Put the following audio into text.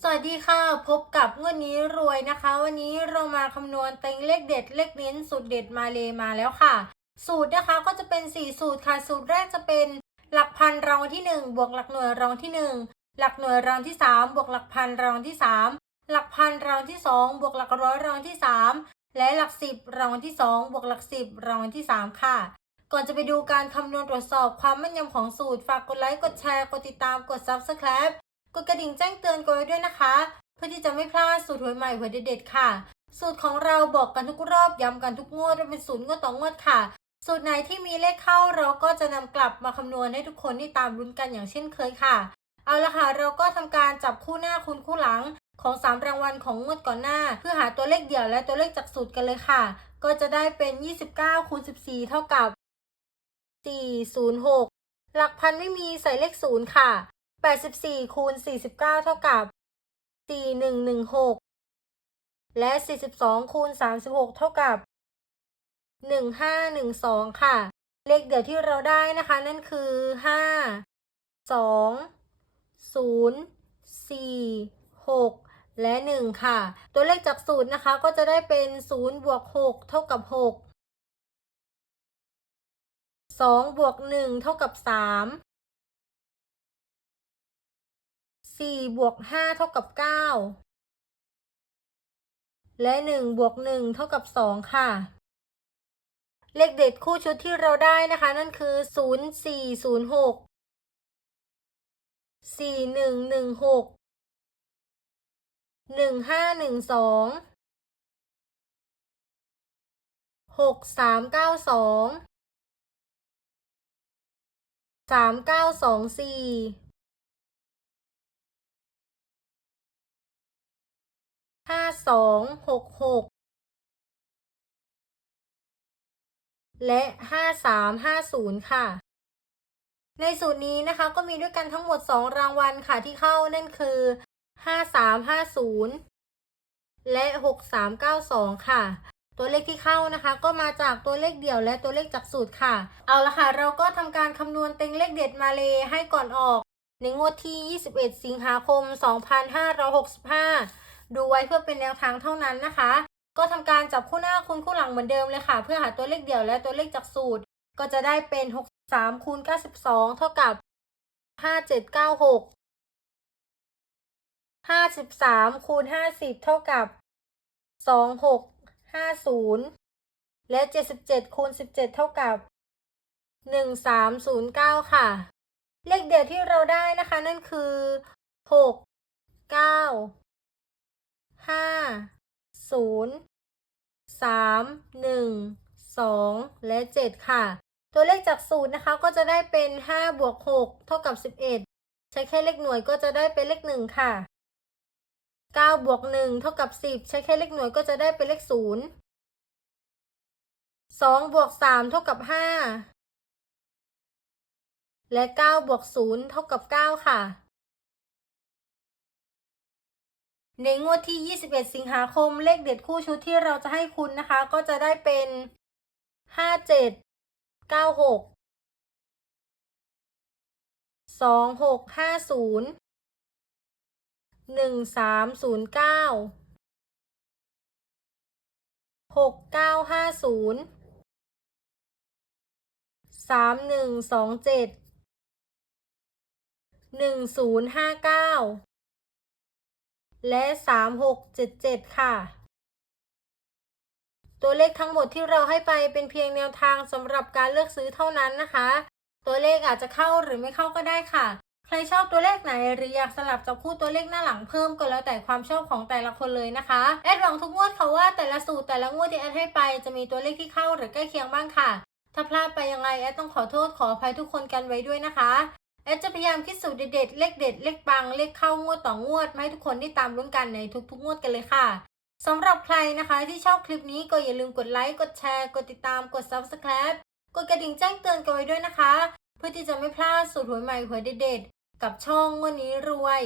สวัสดีค่ะ พบกับงวดนี้รวยนะคะ วันนี้เรามาคำนวณเต็งเลขเด็ดเลขเน้นสูตรเด็ดมาเลยมาแล้วค่ะ สูตรนะคะก็จะเป็น 4 สูตรค่ะ สูตรแรกจะเป็นหลักพันรางวัลที่ 1 บวกหลักหน่วยรางวัลที่ 1 หลักหน่วยรางวัลที่ 3 บวกหลักพันรางวัลที่ 3 หลักพันรางวัลที่ 2 บวกหลักร้อยรางวัลที่ 3 และหลัก 10รางวัลที่ 2 บวกหลัก 10รางวัลที่ 3 ค่ะ ก่อนจะไปดูการคำนวณตรวจสอบความแม่นยำของสูตรฝากกดไลค์กดแชร์กดติดตามกด Subscribe กดกระดิ่งแจ้งเตือนกันไว้ด้วยนะคะ เพื่อที่จะไม่พลาดสูตรหวยใหม่หวยเด็ดๆค่ะ สูตรของเราบอกกันทุกรอบย้ำกันทุกงวดเป็นสูตรงวดต่องวดค่ะ สูตรไหนที่มีเลขเข้าเราก็จะนำกลับมาคำนวณให้ทุกคนที่ตามรุ้นกันอย่างเช่นเคยค่ะ เอาละค่ะเราก็ทำการจับคู่หน้าคูณคู่หลังของ 3 รางวัลของงวดก่อนหน้า เพื่อหาตัวเลขเดี่ยวและตัวเลขจากสูตรกันเลยค่ะ ก็จะได้เป็น 29คูณ14 เท่ากับ 406 หลักพันไม่มีใส่เลขศูนย์ค่ะ 84คูณ49 เท่ากับ 4116 และ 42คูณ36 เท่ากับ 1512 ค่ะ เลขเดี่ยวที่เราได้นะคะ นั่นคือ 5 2 0 4 6 และ 1 ค่ะ ตัวเลขจากสูตรนะคะก็จะได้เป็น 0 บวก 6 เท่ากับ 6 2 บวก 1 เท่ากับ 3 สี่บวกห้าเท่ากับเก้าและหนึ่งบวกหนึ่งเท่ากับสองค่ะ เลขเด็ดคู่ชุดที่เราได้นะคะ นั่นคือศูนย์สี่ศูนย์หกสี่หนึ่งหนึ่งหกหนึ่งห้าหนึ่งสองหกสามเก้าสองสามเก้าสองสี่ ห้าสองหกหกและห้าสามห้าศูนย์ค่ะ ในสูตรนี้นะคะก็มีด้วยกันทั้งหมดสองรางวัลค่ะที่เข้านั่นคือห้าสามห้าศูนย์และหกสามเก้าสองค่ะตัวเลขที่เข้านะคะ ก็มาจากตัวเลขเดี่ยวและตัวเลขจากสูตรค่ะ เอาละค่ะ เราก็ทำการคำนวณเต็งเลขเด็ดมาเลยให้ก่อนออก ในงวดที่ 21 สิงหาคม 2565 ดูไว้เพื่อเป็นแนวทางเท่านั้นนะคะ ก็ทำการจับคู่หน้าคูณคู่หลังเหมือนเดิมเลยค่ะ เพื่อหาตัวเลขเดี่ยวและตัวเลขจากสูตร ก็จะได้เป็น 63คูณ92 เท่ากับ 5796 53คูณ50 เท่ากับ 2650 และ 77คูณ17 เท่ากับ 1309 ค่ะ เลขเดี่ยวที่เราได้นะคะนั่นคือ 6 9 ห้า ศูนย์สามหนึ่งสองและเจ็ดค่ะ ตัวเลขจากสูตรนะคะก็จะได้เป็นห้าบวกหกเท่ากับสิบเอ็ดใช้แค่เลขหน่วยก็จะได้เป็นเลขหนึ่งค่ะเก้าบวกหนึ่งเท่ากับสิบใช้แค่เลขหน่วยก็จะได้เป็นเลขศูนย์สองบวกสามเท่ากับห้าและเก้าบวกศูนย์เท่ากับเก้าค่ะ ในงวดที่ 21 สิงหาคมเลขเด็ดคู่ชุดที่เราจะให้คุณนะคะ ก็จะได้เป็น 57 96 2650 1309 6950 3127 1059 และ 3677 ค่ะ ตัวเลขทั้งหมดที่เราให้ไปเป็นเพียงแนวทางสำหรับการเลือกซื้อเท่านั้นนะคะ ตัวเลขอาจจะเข้าหรือไม่เข้าก็ได้ค่ะ ใครชอบตัวเลขไหน หรืออยากสลับจับคู่ตัวเลขหน้าหลังเพิ่มก็แล้วแต่ความชอบของแต่ละคนเลยนะคะ แอดหวังทุกงวดค่ะว่าแต่ละสูตรแต่ละงวดที่แอดให้ไปจะมีตัวเลขที่เข้าหรือใกล้เคียงบ้างค่ะ ถ้าพลาดไปยังไงแอดต้องขอโทษขออภัยทุกคนกันไว้ด้วยนะคะ แอดจะพยายามคิดสูตรเด็ดๆเลขเด็ดเลขปังเลขเข้างวดต่องวดมาให้ทุกคนได้ตามลุ้นกันในทุกๆงวดกันเลยค่ะสำหรับใครนะคะที่ชอบคลิปนี้ก็อย่าลืมกดไลค์กดแชร์กดติดตามกด Subscribe กดกระดิ่งแจ้งเตือนกันไว้ด้วยนะคะ เพื่อที่จะไม่พลาดสูตรหวยใหม่หวยเด็ดๆกับช่องงวันนี้รวย